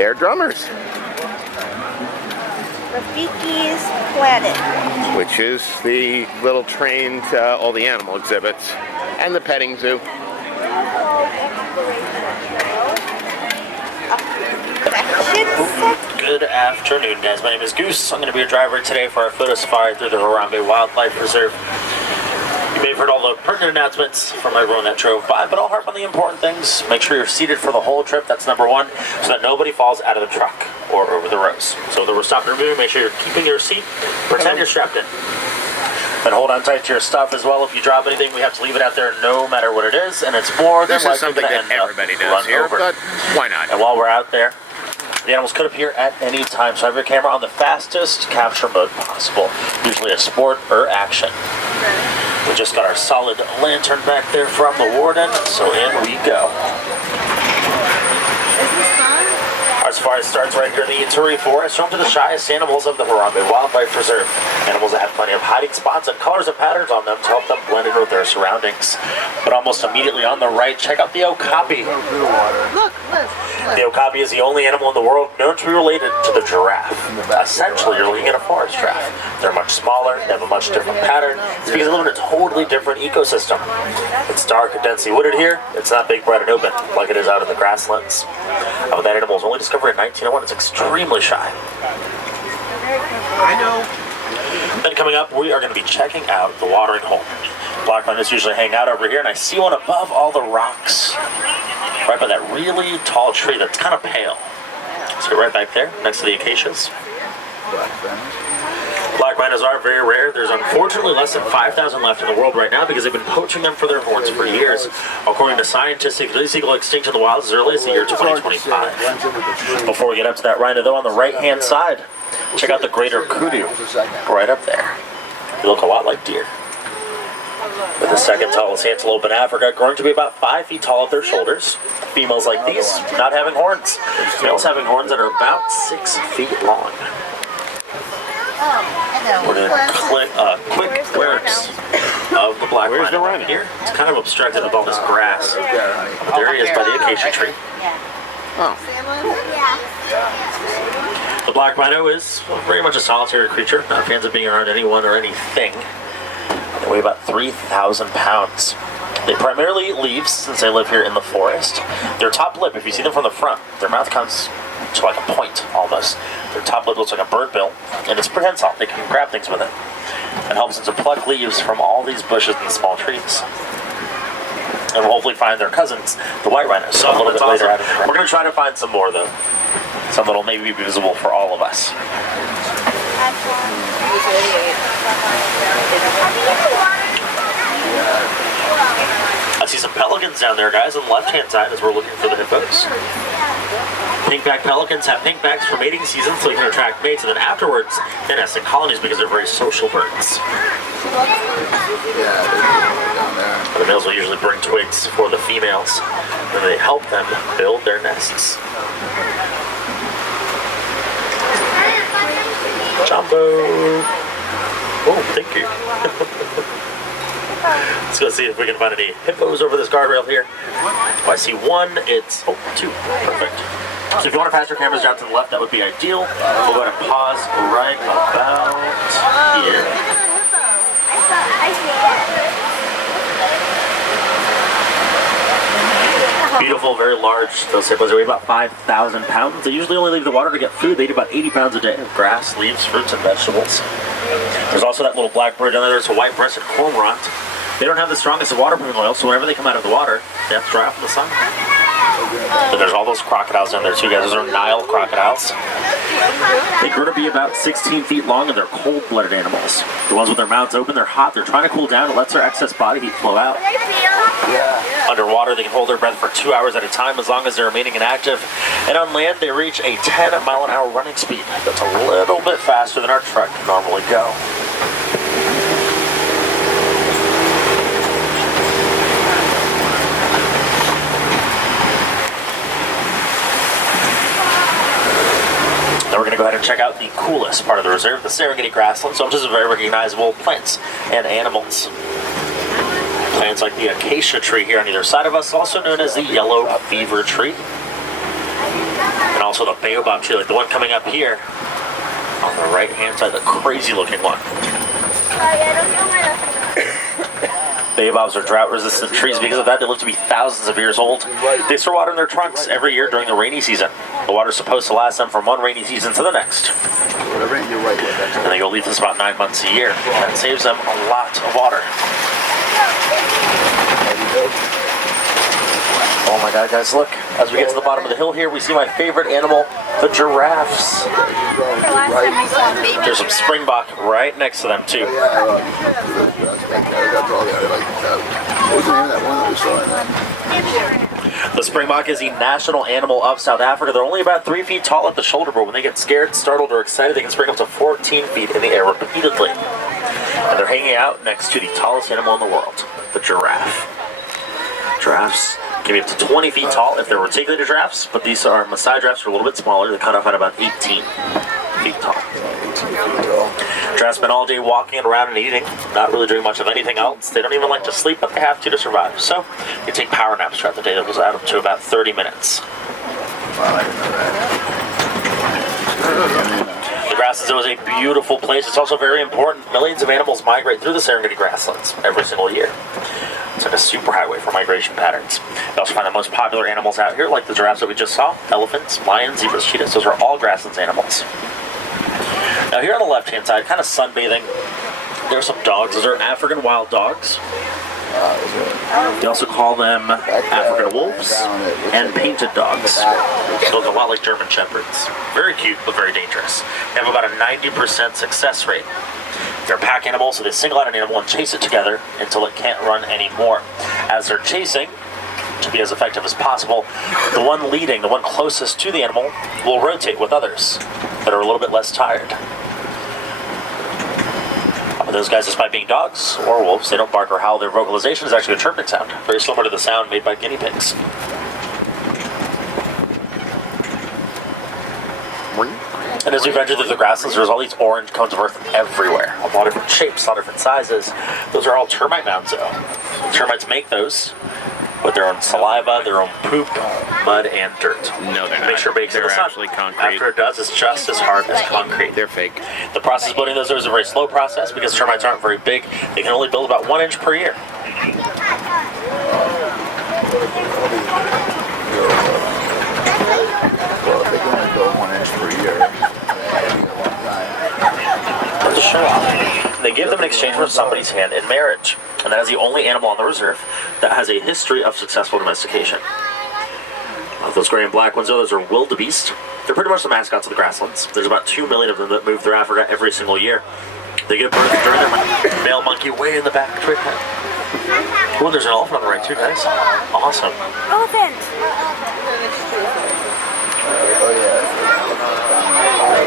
They're drummers. Rafiki's Planet. Which is the little train to all the animal exhibits and the petting zoo. Good afternoon, guys. My name is Goose. I'm going to be your driver today for our photo safari through the Harambe Wildlife Reserve. You may have heard all the pertinent announcements from everyone that drove by, but I'll harp on the important things. Make sure you're seated for the whole trip. That's number one, so that nobody falls out of the truck or over the rows. So that we're stopping and moving, make sure you're keeping your seat. Pretend you're strapped in. And hold on tight to your stuff as well. If you drop anything, we have to leave it out there no matter what it is, and it's more than likely something that everybody does here, but why not? And while we're out there, the animals could appear at any time, so have your camera on the fastest capture mode possible, usually a sport or action. We just got our solid lantern back there from the warden, so in we go. Our safari starts right here in the Ituri Forest, home to the shyest animals of the Harambe Wildlife Reserve. Animals that have plenty of hiding spots and colors and patterns on them to help them blend in with their surroundings. But almost immediately on the right, check out the okapi. Look. The okapi is the only animal in the world known to be related to the giraffe. Essentially, you're looking at a forest giraffe. They're much smaller, they have a much different pattern. It's because they live in a totally different ecosystem. It's dark and densely wooded here. It's not big, bright, and open like it is out in the grasslands. That animal was only discovered in 1901. It's extremely shy. I know. Then coming up, we are going to be checking out the watering hole. Black rhinos usually hang out over here, and I see one above all the rocks, right by that really tall tree that's kind of pale. So right back there, next to the acacias. Black rhinos are very rare. There's unfortunately less than 5,000 left in the world right now because they've been poaching them for their horns for years. According to scientists, they could see extinction in the wild as early as the year 2025. Before we get up to that rhino, though, on the right-hand side, check out the greater kudu right up there. They look a lot like deer. With the second tallest antelope in Africa, growing to be about 5 feet tall at their shoulders. Females like these not having horns. Males having horns that are about 6 feet long. We're going to click a quick glimpse of the black rhino right here. It's kind of obstructed with all this grass. But there he is by the acacia tree. The black rhino is very much a solitary creature, not fans of being around anyone or anything. They weigh about 3,000 pounds. They primarily eat leaves since they live here in the forest. Their top lip, if you see them from the front, their mouth comes to like a point almost. Their top lip looks like a bird bill, and it's prehensile. They can grab things with it. It helps them to pluck leaves from all these bushes and small trees. And we'll hopefully find their cousins, the white rhinos, so a little bit later. We're going to try to find some more, though. Some that'll maybe be visible for all of us. I see some pelicans down there, guys, on the left-hand side as we're looking for the hippos. Pink-backed pelicans have pink backs for mating season so they can attract mates, and then afterwards they nest in colonies because they're very social birds. The males will usually bring twigs for the females, and they help them build their nests. Jumbo! Oh, thank you. Let's go see if we can find any hippos over this guardrail here. Oh, I see one. It's, oh, two. Perfect. So if you want to pass your cameras down to the left, that would be ideal. We'll go ahead and pause right about here. Beautiful, very large. Those hippos weigh about 5,000 pounds. They usually only leave the water to get food. They eat about 80 pounds a day of grass, leaves, fruits, and vegetables. There's also that little black bird down there. It's a white-breasted cormorant. They don't have the strongest of water-moving oil, so whenever they come out of the water, they have to dry off in the sun. And there's all those crocodiles down there too, guys. Those are Nile crocodiles. They grow to be about 16 feet long, and they're cold-blooded animals. The ones with their mouths open, they're hot. They're trying to cool down. It lets their excess body heat flow out. Underwater, they can hold their breath for 2 hours at a time as long as they're remaining inactive. And on land, they reach a 10-mile-an-hour running speed. That's a little bit faster than our truck can normally go. Now we're going to go ahead and check out the coolest part of the reserve, the Serengeti grasslands, which is very recognizable plants and animals. Plants like the acacia tree here on either side of us, also known as the yellow fever tree. And also the baobab tree, like the one coming up here on the right hand side, the crazy looking one. Baobabs are drought resistant trees. Because of that, they live to be thousands of years old. They store water in their trunks every year during the rainy season. The water is supposed to last them from one rainy season to the next. And they go leaf this about 9 months a year. That saves them a lot of water. Oh my god, guys, look. As we get to the bottom of the hill here, we see my favorite animal, the giraffes. There's some springbok right next to them, too. The springbok is the national animal of South Africa. They're only about 3 feet tall at the shoulder, but when they get scared, startled, or excited, they can spring up to 14 feet in the air repeatedly. And they're hanging out next to the tallest animal in the world, the giraffe. Giraffes can be up to 20 feet tall if they're reticulated giraffes, but these are Maasai giraffes, are a little bit smaller. They cut off at about 18 feet tall. Giraffes spend all day walking around and eating, not really doing much of anything else. They don't even like to sleep, but they have to survive. So they take power naps throughout the day that goes out up to about 30 minutes. The grasslands is a beautiful place. It's also very important. Millions of animals migrate through the Serengeti grasslands every single year. It's like a superhighway for migration patterns. You also find the most popular animals out here, like the giraffes that we just saw, elephants, lions, zebras, cheetahs. Those are all grasslands animals. Now here on the left-hand side, kind of sunbathing, there's some dogs. Those are African wild dogs. They also call them African wolves and painted dogs. They look a lot like German shepherds. Very cute, but very dangerous. They have about a 90% success rate. They're a pack animal, so they single out an animal and chase it together until it can't run anymore. As they're chasing, to be as effective as possible, the one leading, the one closest to the animal, will rotate with others that are a little bit less tired. Those guys, despite being dogs or wolves, they don't bark or howl. Their vocalization is actually a chirping sound, very similar to the sound made by guinea pigs. And as we venture through the grasslands, there's all these orange cones of earth everywhere. A lot of different shapes, a lot of different sizes. Those are all termite mounds, though. Termites make those with their own saliva, their own poop, mud, and dirt. No, they're not. Make sure it bakes in the sun. Actually concrete. After it does, it's just as hard as concrete. They're fake. The process of building those is a very slow process because termites aren't very big. They can only build about 1 inch per year. Well, they can only build 1 inch per year. Let's show off. They give them in exchange for somebody's hand in marriage. And that is the only animal on the reserve that has a history of successful domestication. Those gray and black ones, though, those are wildebeest. They're pretty much the mascots of the grasslands. There's about 2 million of them that move through Africa every single year. They give birth during their male monkey way in the back. Oh, there's an elephant on the right too, guys. Awesome. Elephant.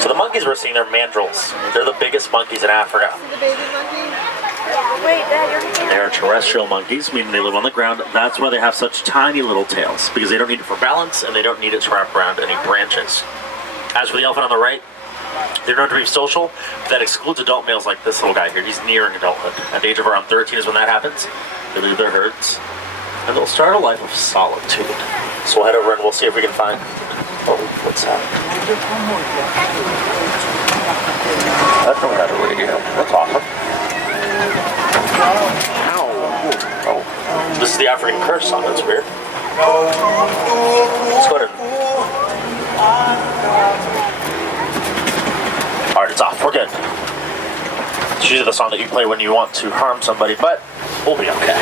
So the monkeys we're seeing, they're mandrills. They're the biggest monkeys in Africa. Wait, Dad, you're They are terrestrial monkeys, meaning they live on the ground. That's why they have such tiny little tails, because they don't need it for balance and they don't need it to wrap around any branches. As for the elephant on the right, they're known to be social, but that excludes adult males like this little guy here. He's nearing adulthood. At the age of around 13 is when that happens. They leave their herds, and they'll start a life of solitude. So we'll head over and we'll see if we can find... Oh, what's that? That don't have a radio. That's awesome. Ow. Oh. This is the African curse song. That's weird. Let's go ahead. Alright, it's off. We're good. It's usually the song that you play when you want to harm somebody, but we'll be okay.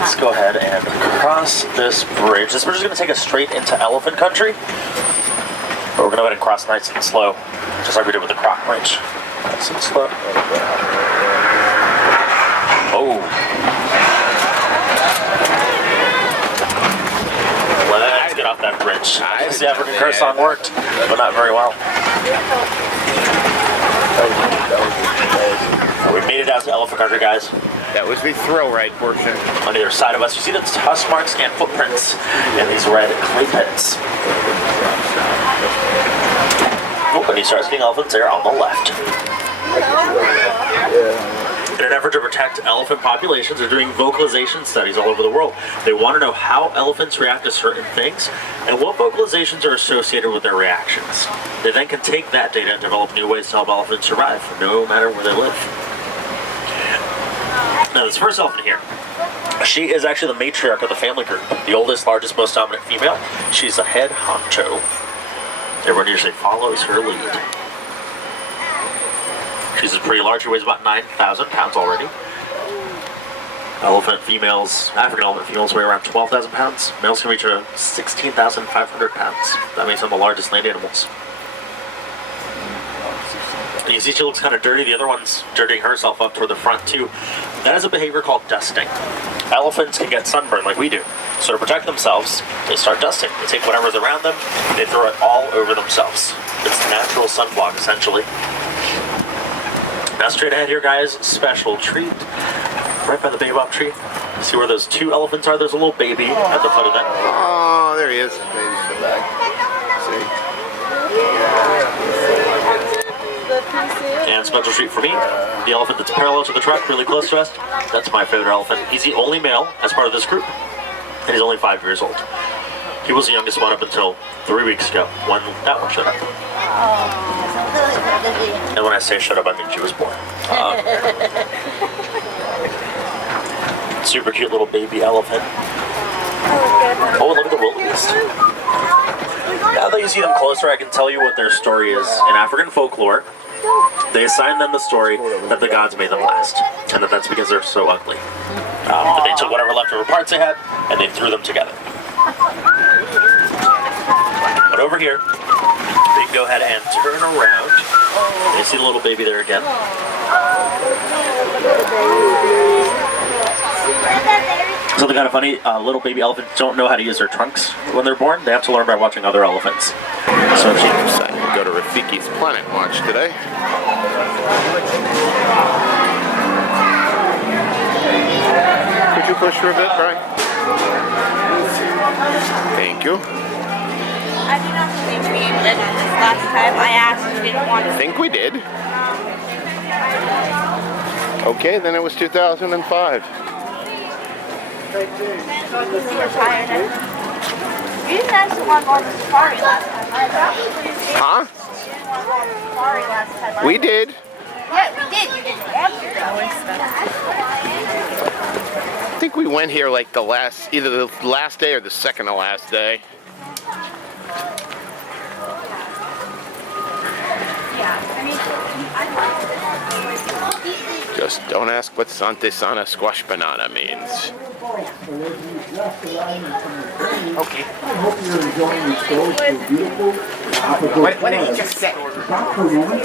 Let's go ahead and cross this bridge. This bridge is going to take us straight into elephant country. But we're going to go ahead and cross nice and slow, just like we did with the Croc Bridge. Nice and slow. Oh. Let's get off that bridge. The African curse song worked, but not very well. We made it out to elephant country, guys. That was the thrill ride portion. On either side of us, you see the tusk marks and footprints in these red clay pits. Oh, and you start seeing elephants there on the left. And an effort to protect elephant populations, they're doing vocalization studies all over the world. They want to know how elephants react to certain things and what vocalizations are associated with their reactions. They then can take that data and develop new ways to help elephants survive, no matter where they live. Now, this first elephant here, she is actually the matriarch of the family group, the oldest, largest, most dominant female. She's the head honcho. Everyone usually follows her lead. She's pretty large. She weighs about 9,000 pounds already. Elephant females, African elephant females weigh around 12,000 pounds. Males can reach 16,500 pounds. That makes them the largest land animals. And you see she looks kind of dirty. The other one's dirtying herself up toward the front too. That is a behavior called dusting. Elephants can get sunburned like we do. So to protect themselves, they start dusting. They take whatever's around them, they throw it all over themselves. It's natural sunblock, essentially. Now straight ahead here, guys, special treat. Right by the baobab tree. See where those two elephants are? There's a little baby at the foot of that. Oh, there he is. Baby's in the back. See? And special treat for me, the elephant that's parallel to the truck, really close to us. That's my favorite elephant. He's the only male as part of this group, and he's only 5 years old. He was the youngest one up until 3 weeks ago when that one showed up. And when I say shut up, I mean she was born. Super cute little baby elephant. Oh, look at the wildebeest. Now that you see them closer, I can tell you what their story is. In African folklore, they assign them the story that the gods made them last, and that's because they're so ugly. That they took whatever leftover parts they had, and they threw them together. But over here, we can go ahead and turn around. You see the little baby there again. Something kind of funny, little baby elephants don't know how to use their trunks when they're born. They have to learn by watching other elephants. So she decided to go to Rafiki's Planet Watch today. Could you push her a bit, Brian? Thank you. I do not believe we did this last time. I asked if you didn't want to. I think we did. Okay, then it was 2005. You were tired. You didn't ask to want to go on the safari last time. Huh? You didn't want to go on the safari last time. We did. Yeah, we did. You didn't want to I think we went here like either the last day or the second to last day. Just don't ask what Sante Sana squash banana means. Okay. I hope you're enjoying the show. It's so beautiful. What did he just say? Stop for a moment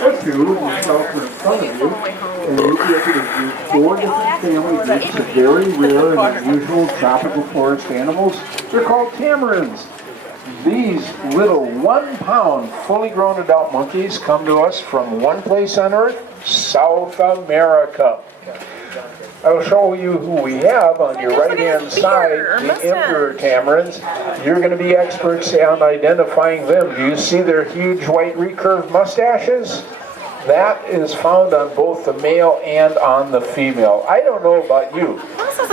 or two and yourself in front of you, and you'll be able to view 4 different family groups of very rare and unusual tropical forest animals. They're called tamarins. These little 1-pound fully grown adult monkeys come to us from one place on Earth, South America. I will show you who we have on your right-hand side, the emperor tamarins. You're going to be experts on identifying them. Do you see their huge white recurved mustaches? That is found on both the male and on the female. I don't know about you,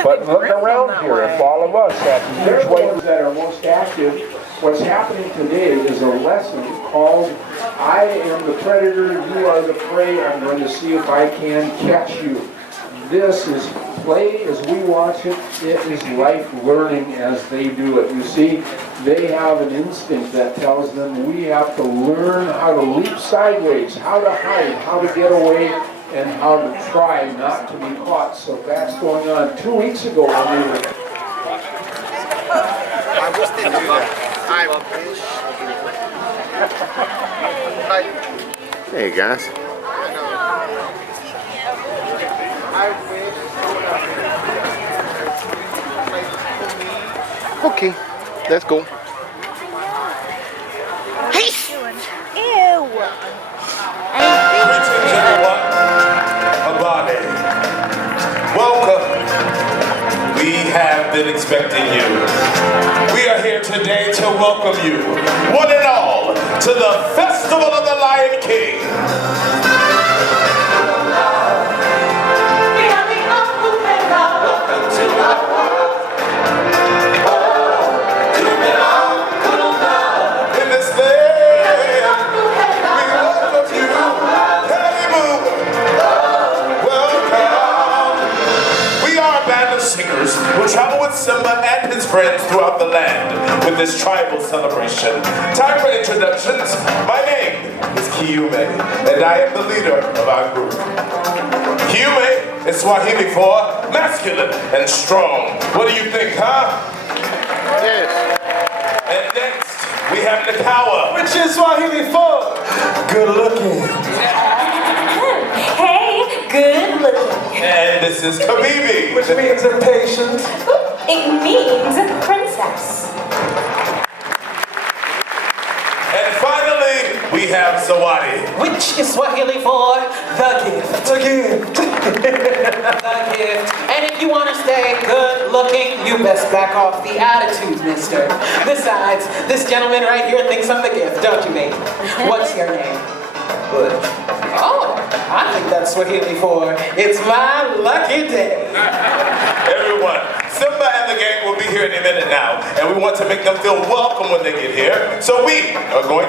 but look around here. If all of us have huge whites that are most active, what's happening today is a lesson called I am the predator, you are the prey. I'm going to see if I can catch you. This is play as we watch it. It is life learning as they do it. You see, they have an instinct that tells them we have to learn how to leap sideways, how to hide, how to get away, and how to try not to be caught. So that's going on. 2 weeks ago when we were... I wish they do that. Hey guys. Okay, let's go. Ew. Greetings, everyone. Abade. Welcome. We have been expecting you. We are here today to welcome you, one and all, to the Festival of the Lion King. band of singers who travel with Simba and his friends throughout the land with this tribal celebration. Time for introductions. My name is Kiyume, and I am the leader of our group. Kiyume is Swahili for masculine and strong. What do you think, huh? Yes. And next, we have Nakawa. Which is Swahili for good looking. Hey, good looking. And this is Kabibi. Which means impatient. It means princess. And finally, we have Zawadi. Which is Swahili for the gift. The gift. The gift. And if you want to stay good looking, you best back off the attitude, mister. Besides, this gentleman right here thinks I'm the gift, don't you, mate? What's your name? Butch. Oh, I think that's Swahili for it's my lucky day. Everyone, Simba and the gang will be here in a minute now, and we want to make them feel welcome when they get here. So we are going to